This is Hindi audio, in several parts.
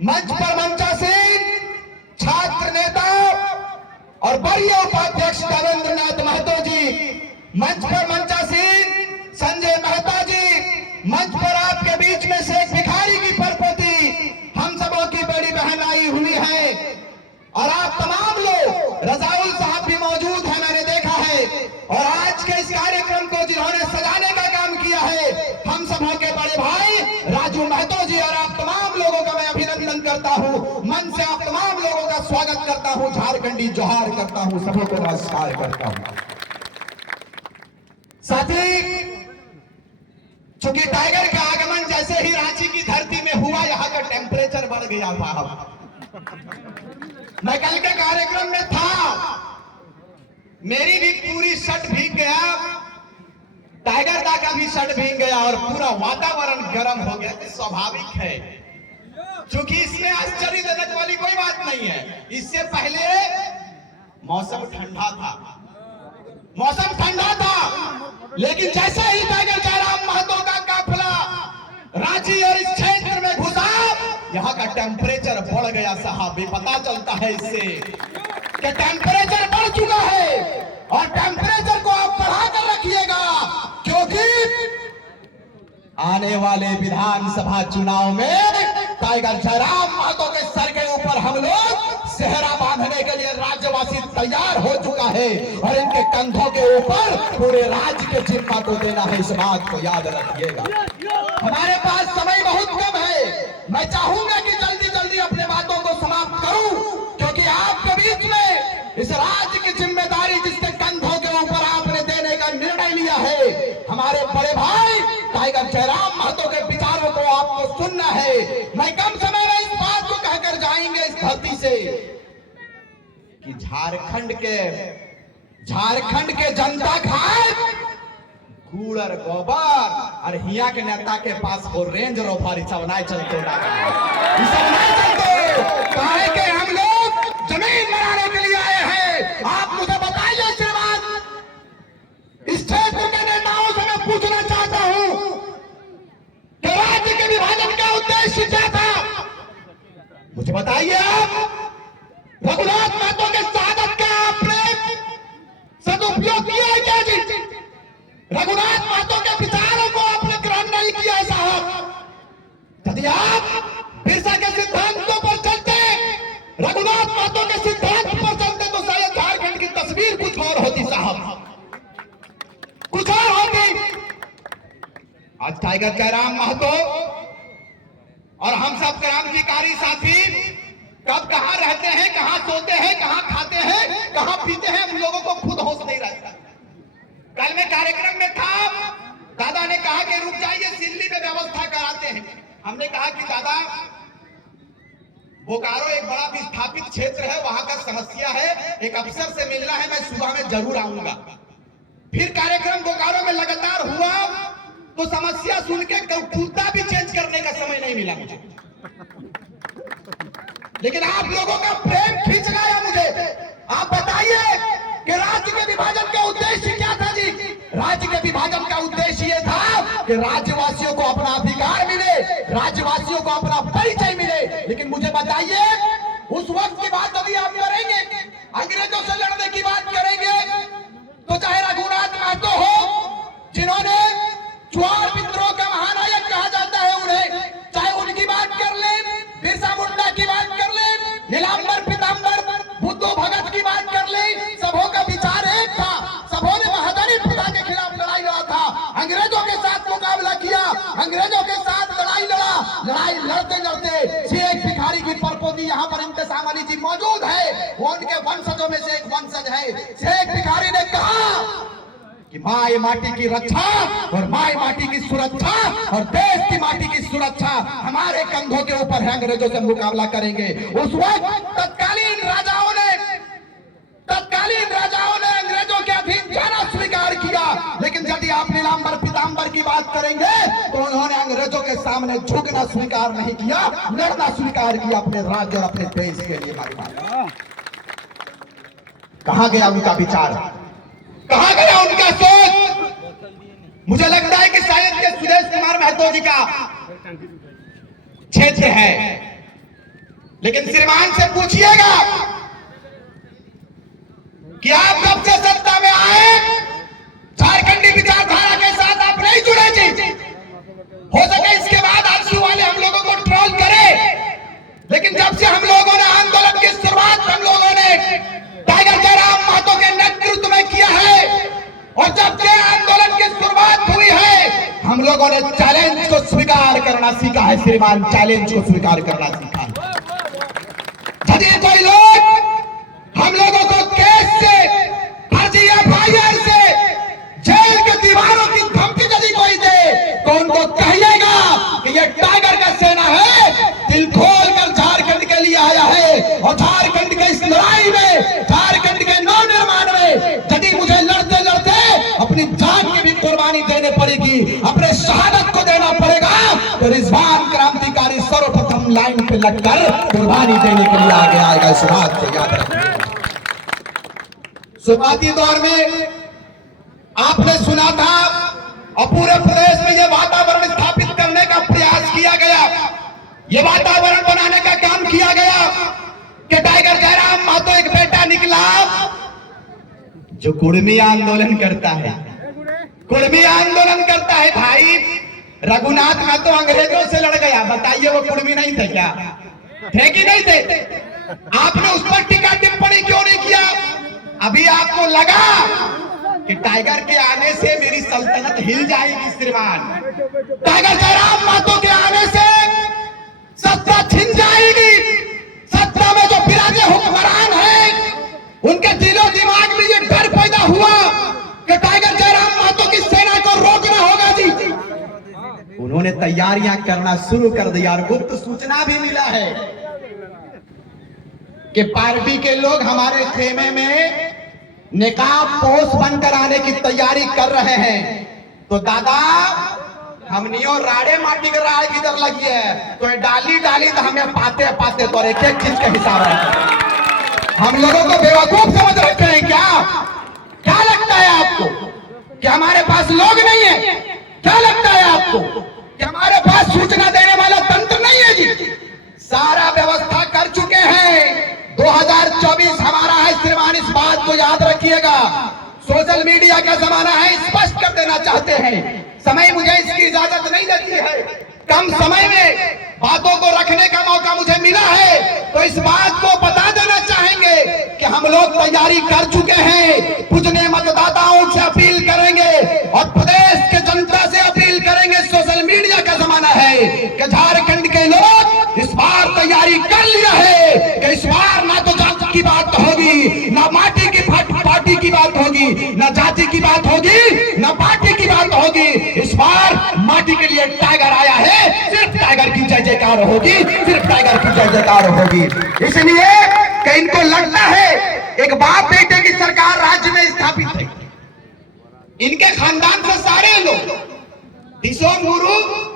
मंच पर मंचासीन छात्र नेता और वरीय उपाध्यक्ष देवेंद्र नाथ महतो जी, मंच पर मंचासीन संजय मेहता जी, मंच पर आपके बीच में शेख भिखारी की परपोती हम सबों की बड़ी बहन आई हुई है, और आप तमाम लोग, रजाउल साहब भी मौजूद है, मैंने देखा है। और आज के इस कार्यक्रम को जिन्होंने सजाने का काम किया है, हम सबों के बड़े भाई राजू महतो जी, और आप तमाम लोगों का मैं अभिनंदन करता हूं, मन से आप तमाम लोगों का स्वागत करता हूं, झारखंडी जोहार करता हूं, सबों को नमस्कार करता हूं। साथी, चूंकि टाइगर का आगमन जैसे ही रांची की धरती में हुआ, यहां का टेम्परेचर बढ़ गया था। मैं कल के कार्यक्रम में था, मेरी भी पूरी शर्ट भीग गया, टाइगर दा का भी शर्ट भीग गया, और पूरा वातावरण गर्म हो गया। स्वाभाविक है, क्योंकि इसमें आश्चर्यजनक वाली कोई बात नहीं है। इससे पहले मौसम ठंडा था, मौसम ठंडा था, लेकिन जैसे ही टाइगर जयराम महतो का काफिला रांची और इस क्षेत्र में घुसा, यहाँ का टेम्परेचर बढ़ गया साहब। ये पता चलता है इससे कि टेम्परेचर बढ़ चुका है, और टेम्परेचर को आप बढ़ा कर रखिएगा, क्योंकि आने वाले विधानसभा चुनाव में टाइगर जयराम महतो के सर के ऊपर हम लोग सेहरा बांधने के लिए राज्यवासी तैयार हो चुका है, और इनके कंधों के ऊपर पूरे राज्य के जिम्मा को देना है। इस बात को याद रखिएगा। हमारे पास समय बहुत कम है, मैं चाहूंगा कि जल्दी जल्दी अपने बातों को समाप्त करूं, क्योंकि आपके बीच में इस राज्य की जिम्मेदारी जिसके कंधों के ऊपर आपने देने का निर्णय लिया है, हमारे बड़े भाई टाइगर जयराम महतो के विचारों को आपको सुनना है। मैं कम समय में इस बात को कहकर जाएंगे इस धरती से कि झारखंड के जनता खाए कूड़र गोबर, और हिया के नेता के पास वो रेंज रोवर सब नहीं चलते, काहे के हम लोग जमीन बनाने के लिए आए हैं। आप मुझे बताइए श्रीमान, इस क्षेत्र के नेताओं से मैं पूछना चाहता हूं कि राज्य के विभाजन का उद्देश्य क्या था? मुझे बताइए आप। रघुनाथ महतो के शहादत का आपने सदुपयोग किया है क्या जी? रघुनाथ महतो के विचारों को आपने ग्रहण नहीं किया है साहब। यदि आप बिरसा के सिद्धांतों पर चलते, रघुनाथ महतो के सिद्धांत पर चलते, तो शायद झारखंड की तस्वीर कुछ और होती साहब, कुछ और होती। आज टाइगर जयराम महतो और हम सब क्रांतिकारी साथी कब कहां रहते हैं, कहां सोते हैं, कहां खाते हैं, कहां पीते हैं, हम लोगों को खुद होश नहीं रहता। कल में कार्यक्रम में था, दादा ने कहा कि रुक जाइए, दिल्ली में व्यवस्था कराते हैं। हमने कहा कि दादा, बोकारो एक बड़ा विस्थापित क्षेत्र है, वहां का समस्या है, एक अफसर से मिलना है, मैं सुबह में जरूर आऊंगा। फिर कार्यक्रम बोकारो में लगातार हुआ, तो समस्या सुन के कुर्ता भी चेंज करने का समय नहीं मिला मुझे, लेकिन आप लोगों का प्रेम खींच लाया मुझे। आप बताइए कि राज्य के विभाजन का उद्देश्य क्या था जी? राज्य के विभाजन का उद्देश्य यह था कि राज्यवासियों को अपना अधिकार मिले, राज्यवासियों को अपना परिचय मिले। लेकिन मुझे बताइए, उस वक्त की बात यदि आप करेंगे, अंग्रेजों से लड़ने की बात करेंगे, तो चाहे रघुनाथ महतो हो, जिन्होंने ज्वार विद्रोह का महानायक कहा जाता है उन्हें, चाहे उनकी बात कर ले, बिरसा मुंडा की बात कर ले, नीलांबर पीतांबर बुद्धू भगत की बात कर ले, सबों का विचार एक था। सबों ने महादानी प्रथा के खिलाफ लड़ाई लड़ा था, अंग्रेजों के साथ मुकाबला किया, अंग्रेजों के साथ लड़ाई लड़ा। लड़ाई लड़ते लड़ते शेख भिखारी की परपोती यहाँ पर इंतजाम अली जी मौजूद है, वो उनके वंशजों में से एक वंशज है। शेख भिखारी ने कहा कि माई माटी की रक्षा और माई माटी की सुरक्षा और देश की माटी की सुरक्षा हमारे कंधों के ऊपर है, अंग्रेजों से मुकाबला करेंगे। उस वक्त तत्कालीन राजाओं ने अंग्रेजों के अधीन जाना स्वीकार किया, लेकिन यदि आप नीलांबर पीतांबर की बात करेंगे तो उन्होंने अंग्रेजों के सामने झुकना स्वीकार नहीं किया, लड़ना स्वीकार किया अपने राज्य और अपने देश के लिए। कहां गया उनका विचार, कहां गया उनका सोच? मुझे लगता है कि शायद ये सुरेश कुमार महतो जी का क्षेत्र है, लेकिन श्रीमान से पूछिएगा कि आप जब से सत्ता में आए झारखंडी विचारधारा के साथ आप नहीं जुड़े जी। हो सके इसके बाद आजसू वाले हम लोगों को ट्रोल करे, लेकिन जब से हम लोगों ने आंदोलन की शुरुआत हम लोगों ने टाइगर जयराम महतो के नेतृत्व में किया है, और जब से आंदोलन की शुरुआत हुई है हम लोगों ने चैलेंज को स्वीकार करना सीखा है। श्रीमान चैलेंज को स्वीकार करना सीखा है। यदि कोई लोग हम लोगों को केस से, फर्जी एफआईआर से, जेल के दीवारों की धमकी यदि कोई दे तो उनको कहिएगा कि ये टाइगर का सेना है, दिल खोल कर झारखंड के लिए आया है, और झारखंड के इस लड़ाई में, झारखंड के नवनिर्माण में यदि मुझे लड़ते लड़ते अपनी जान की भी कुर्बानी देनी पड़ेगी, अपने शहादत को देना पड़ेगा, तो रिजवान क्रांतिकारी सर्वप्रथम लाइन पे लगकर कुर्बानी देने के लिए आगे आएगा। इस बात को याद रखिए। शुरुआती दौर में आपने सुना था और पूरे प्रदेश में यह वातावरण स्थापित करने का प्रयास किया गया, यह वातावरण बनाने का काम किया गया कि टाइगर जयराम महतो एक बेटा निकला जो कुर्मी आंदोलन करता है, कुर्मी आंदोलन करता है। भाई रघुनाथ महतो अंग्रेजों से लड़ गया, बताइए वो कुर्मी नहीं थे क्या? थे कि नहीं थे? आपने उस पर टीका टिप्पणी क्यों नहीं किया? अभी आपको लगा कि टाइगर के आने से मेरी सल्तनत हिल जाएगी। श्रीमान टाइगर जयराम महतो के आने से सत्ता छिन जाएगी। सत्ता में जो विराजे हुक्मरान हैं उनके दिलो दिमाग में ये डर पैदा हुआ कि टाइगर जयराम महतो की सेना को रोकना होगा जी। उन्होंने तैयारियां करना शुरू कर दिया, और गुप्त सूचना भी मिला है कि पार्टी के लोग हमारे खेमे में निकाब पोष बनकर आने की तैयारी कर रहे हैं। तो दादा हमनियों राड़े माटी कर राय किधर लगी है, तो डाली डाली तो हमें पाते पाते तो एक एक चीज का हिसाब है। हम लोगों को बेवकूफ समझ रखे हैं क्या? क्या लगता है आपको कि हमारे पास लोग नहीं है? क्या लगता है आपको कि हमारे पास सूचना देने वाला तंत्र नहीं है जी? सारा व्यवस्था कर चुके हैं। 2024 हमारा है श्रीमान, इस बात को याद रखिएगा। सोशल मीडिया का जमाना है, स्पष्ट कर देना चाहते हैं। समय मुझे इसकी इजाजत नहीं देती है, कम समय में बातों को रखने का मौका मुझे मिला है, तो इस बात को बता देना चाहेंगे कि हम लोग तैयारी कर चुके हैं। पूजने मतदाताओं से अपील करेंगे और प्रदेश के जनता से अपील करेंगे, सोशल मीडिया का जमाना है, कि झारखंड के लोग इस बार तैयारी कर लिया है कि इस बार ना तो जात की बात होगी, ना माटी की पार्टी की बात होगी, ना जाति की बात होगी, ना पार्टी की बात होगी। इस बार माटी के लिए टाइगर आया है, सिर्फ टाइगर की जय जयकार होगी, सिर्फ टाइगर की जय जयकार होगी। इसलिए कि इनको लगता है एक बाप बेटे की सरकार राज्य में स्थापित है। इनके खानदान से सारे लोग, दिशोम गुरु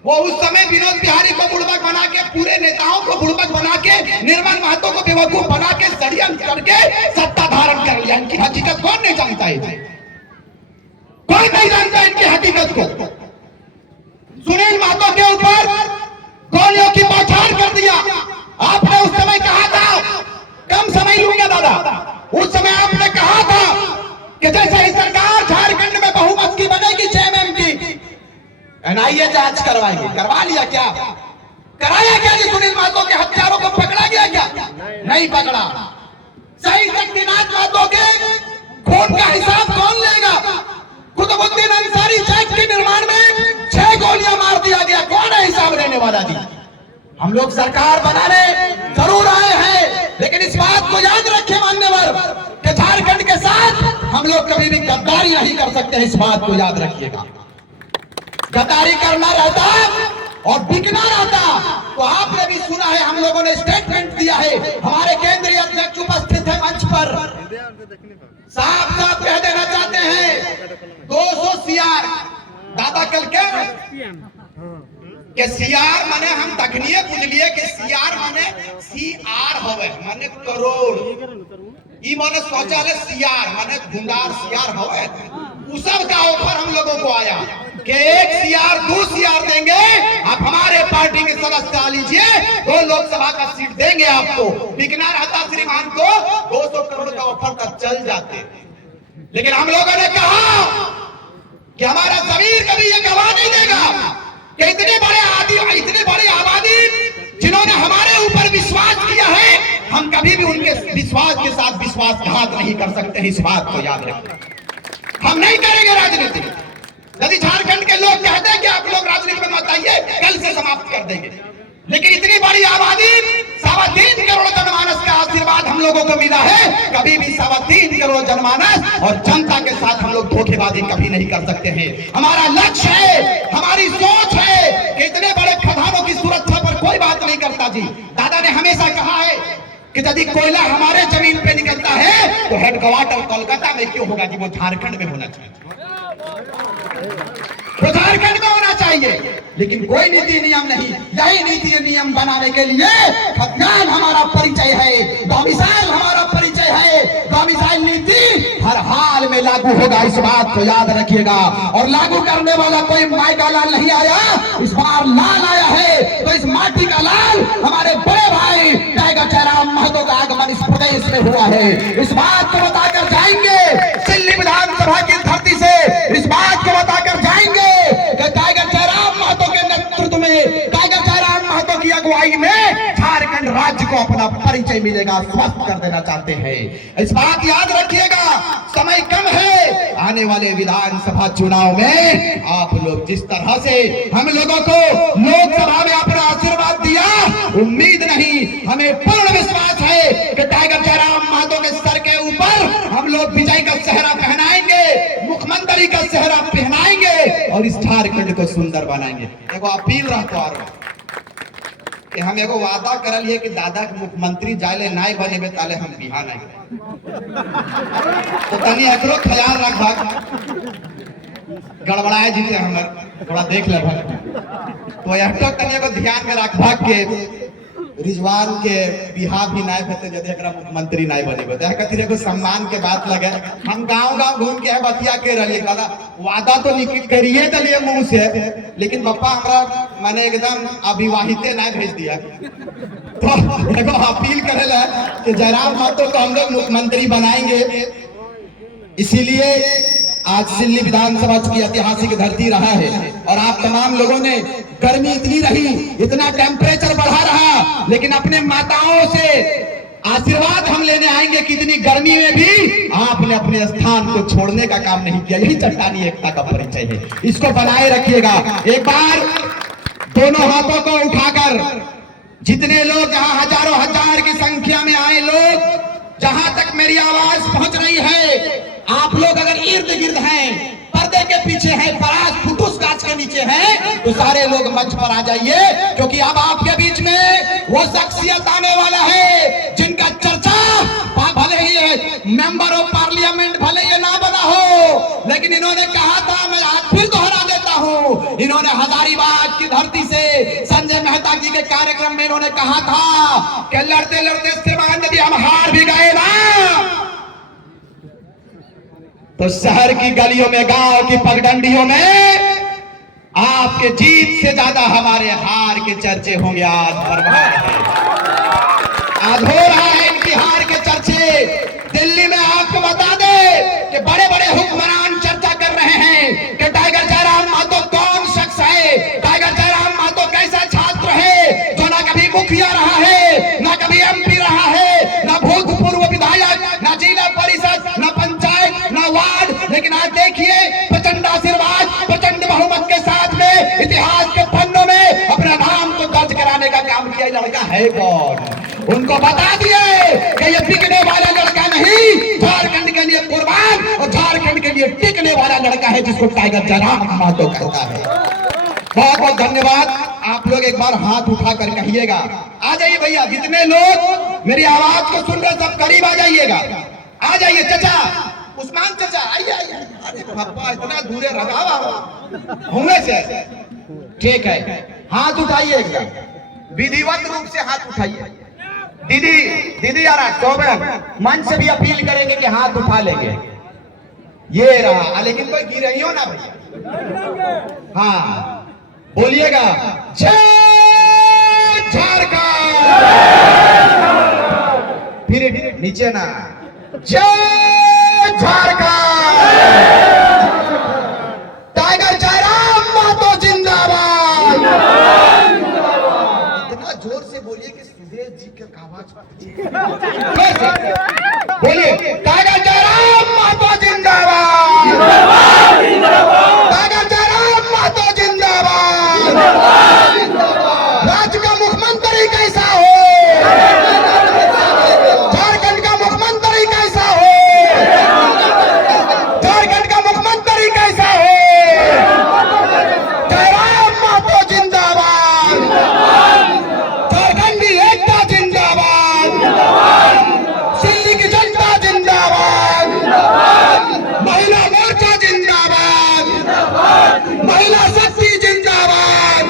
वो उस समय विनोद बिहारी को बुड़बक बना के, पूरे नेताओं को बुड़बक बना के, निर्मल महतो को बेवकूफ बना के, षड्यंत्र करके सत्ता धारण कर लिया। इनकी हकीकत कौन नहीं जानता है? कोई नहीं जानता इनकी हकीकत को। सुनील महतो के ऊपर गोलियों की बौछार कर दिया। आपने उस समय कहा था, कम समय लूंगा दादा, उस समय आपने कहा था कि जैसे ही सरकार झारखंड में बहुमत की बनेगी 6 एमएम की, एनआईए जांच करवाएगी। करवा लिया क्या? कराया क्या जी? सुनील महतो के हत्यारों को पकड़ा गया क्या? नहीं पकड़ा। शहीद शक्तिनाथ महतो के खून का हिसाब कौन लेगा? कुतुबुद्दीन अंसारी चौक के निर्माण में 6 गोलियां मार दिया गया, कौन है हिसाब लेने वाला जी? हम लोग सरकार बनाने जरूर आए हैं, लेकिन इस बात को याद रखें मान्यवर कि झारखंड के साथ हम लोग कभी भी गद्दारी नहीं कर सकते हैं। इस बात को याद रखिएगा। गद्दारी करना रहता और बिकना रहता तो आपने भी सुना है, हम लोगों ने स्टेटमेंट दिया है, हमारे केंद्रीय अध्यक्ष उपस्थित है मंच पर, साफ साफ कह देना चाहते हैं 200 सीआर दादा कल के सीआर माने हम तखनिए बुझलिए कि सीआर माने सीआर होवे माने करोड़, ई माने शौचालय सीआर माने धुंधार सीआर होवे। उस सब का ऑफर हम लोगों को आया कि 1 सीआर 2 सीआर देंगे आप हमारे पार्टी के सदस्य लीजिए, 2 लोकसभा का सीट देंगे आपको। बिकना रहता श्रीमान को 200 करोड़ का ऑफर तक चल जाते, लेकिन हम लोगों ने कहा कि हमारा जमीर कभी ये गवाह नहीं देगा कि इतने बड़े आबादी जिन्होंने हमारे ऊपर विश्वास किया है, हम कभी भी उनके विश्वास के साथ विश्वासघात नहीं कर सकते हैं। इस बात को याद रखें, हम नहीं करेंगे राजनीति। यदि झारखंड के लोग कहते हैं कि आप लोग राजनीति में मत आइए, कल से समाप्त कर देंगे, लेकिन इतनी बड़ी आबादी, 3.25 करोड़ जनमानस का आशीर्वाद हम लोगों को मिला है। कभी भी 3.25 करोड़ जनमानस और जनता के साथ हम लोग धोखेबाजी कभी नहीं कर सकते हैं। हमारा लक्ष्य है, हमारी सोच है कि इतने बड़े खदानों की सुरक्षा पर कोई बात नहीं करता जी। दादा ने हमेशा कहा है कि यदि कोयला हमारे जमीन पे निकलता है तो हेडक्वार्टर कोलकाता में क्यों होगा जी, वो झारखंड में होना चाहिए, वो झारखंड में होना चाहिए। लेकिन कोई नीति नियम नहीं, यही नीति नियम बनाने के लिए खतियान हमारा परिचय है, डोमिसाइल हमारा परिचय है। डोमिसाइल नीति हर हाल में लागू होगा, इस बात को याद रखिएगा। और लागू करने वाला कोई माई का लाल नहीं आया, इस बार लाल आया है। तो इस माटी का लाल हमारे बड़े भाई टाइगर जयराम महतो का आगमन इस प्रदेश में हुआ है। इस बात को बताकर जाएंगे दिल्ली विधानसभा की धरती से, इस बात को बताकर जाएंगे कि टाइगर जयराम महतो के नेतृत्व में, टाइगर जयराम महतो की अगुवाई में झारखंड राज्य को अपना परिचय मिलेगा। स्वस्थ कर देना चाहते हैं, इस बात याद रखिएगा। समय कम है, आने वाले विधानसभा चुनाव में आप लोग जिस तरह से हम लोगों को लोकसभा में अपना आशीर्वाद दिया, उम्मीद नहीं, हमें पूर्ण विश्वास है कि टाइगर जयराम महतो के सर के ऊपर हम लोग विजय का सेहरा पहनाएंगे, मुख्यमंत्री का सेहरा पहनाएंगे और इस झारखंड को सुंदर बनाएंगे। एगो अपील रहता कि हम एगो वादा करल है कि दादा के मुख्यमंत्री जाले नाय बनेबे ताले हम बिहार नहीं, तो तनी एकरो ख्याल रखबा, गड़बड़ाए जीते हमर थोड़ा देख ले भाई, तो एकरो तनी एगो ध्यान में रखबा के रिजवान के बिहार भी नाय भेते जदे एकरा मुख्यमंत्री नाय बनेबे, तो खातिर एगो सम्मान के बात लगे। हम गांव-गांव घूम के बतिया के रहिए, दादा वादा तो करिए दलिए मुंह से, लेकिन पप्पा हमरा माने एकदम अविवाहिते नाय भेज दिया। तो एगो अपील करेला कि जयराम महतो को हम लोग मुख्यमंत्री बनाएंगे। इसीलिए आज दिल्ली विधानसभा की ऐतिहासिक धरती रहा है और आप तमाम लोगों ने, गर्मी इतनी रही, इतना टेम्परेचर बढ़ा रहा, लेकिन अपने माताओं से आशीर्वाद हम लेने आएंगे कि इतनी गर्मी में भी आपने अपने स्थान को छोड़ने का काम नहीं किया। यही चट्टानी एकता का परिचय है, इसको बनाए रखिएगा। एक बार दोनों हाथों को उठाकर जितने लोग यहाँ हजारों हजार की संख्या में आए लोग, जहां तक मेरी आवाज पहुंच रही है, आप लोग अगर इर्द गिर्द हैं, पर्दे के पीछे हैं, परास फुटूस गाछ के नीचे हैं, तो सारे लोग मंच पर आ जाइए, क्योंकि अब आपके बीच में वो शख्सियत आने वाला है जिनका चर्चा भले ही मेंबर ऑफ पार्लियामेंट भले ये ना बना हो, लेकिन इन्होंने कहा था, मैं आज फिर दोहरा देता हूं, इन्होंने हजारीबाग की धरती से संजय मेहता जी के कार्यक्रम में इन्होंने कहा था कि लड़ते लड़ते श्रीमान यदि हम हार भी गए ना, तो शहर की गलियों में, गांव की पगडंडियों में आपके जीत से ज्यादा हमारे हार के चर्चे होंगे। आज आज हो रहा है बिहार के चर्चे। दिल्ली में आपको बता दे कि बड़े बड़े हुक्मरान चर्चा कर रहे हैं कि टाइगर जयराम महतो कौन शख्स है, टाइगर जयराम महतो कैसा छात्र है जो ना कभी मुखिया रहा है, ना कभी एमपी रहा है, ना भूतपूर्व विधायक, ना जिला परिषद, ना पंचायत, ना वार्ड, लेकिन आज देखिए प्रचंड आशीर्वाद, प्रचंड बहुमत के साथ में इतिहास के पन्नों में अपना नाम को दर्ज कराने का काम किया। लड़का है कौन? उनको बता दिए कि ये बिकने वाला लड़का नहीं, झारखंड के लिए कुर्बान और झारखंड के लिए टिकने वाला लड़का है, जिसको टाइगर जयराम महतो कहता है। बहुत बहुत धन्यवाद। आप लोग एक बार हाथ उठाकर कहिएगा। आ जाइए भैया, जितने लोग मेरी आवाज को सुन रहे सब करीब आ जाइएगा। आ जाइए चाचा, उस्मान चाचा आइए आइए। अरे पापा इतना दूरे रहा घूमे से, ठीक है, हाथ उठाइए एकदम विधिवत रूप से हाथ उठाइए। दीदी दीदी आ रहा तो मन से भी अपील करेंगे कि हाथ उठा लेंगे। ये रहा, लेकिन कोई गिर रही हो ना भैया। हाँ बोलिएगा, जय झारखंड। फिर नीचे ना, जय झारखंड। टाइगर जयराम महतो जिंदाबाद। इतना जोर से बोलिए कि सुरेश जी के आवाज बोलिए, टाइगर जयराम महतो जिंदाबाद। टाइगर जयराम महतो जिंदाबाद। राज्य का मुख्यमंत्री कैसा हो, झारखंड का मुख्यमंत्री कैसा हो, झारखंड का मुख्यमंत्री कैसा हो। जयराम महतो जिंदाबाद। झारखंडी एकता जिंदाबाद। दिल्ली की जनता जिंदाबाद। महिला मोर्चा जिंदाबाद। महिला शक्ति जिंदाबाद।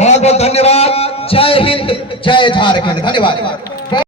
बहुत बहुत धन्यवाद। जय हिंद, जय झारखंड। धन्यवाद।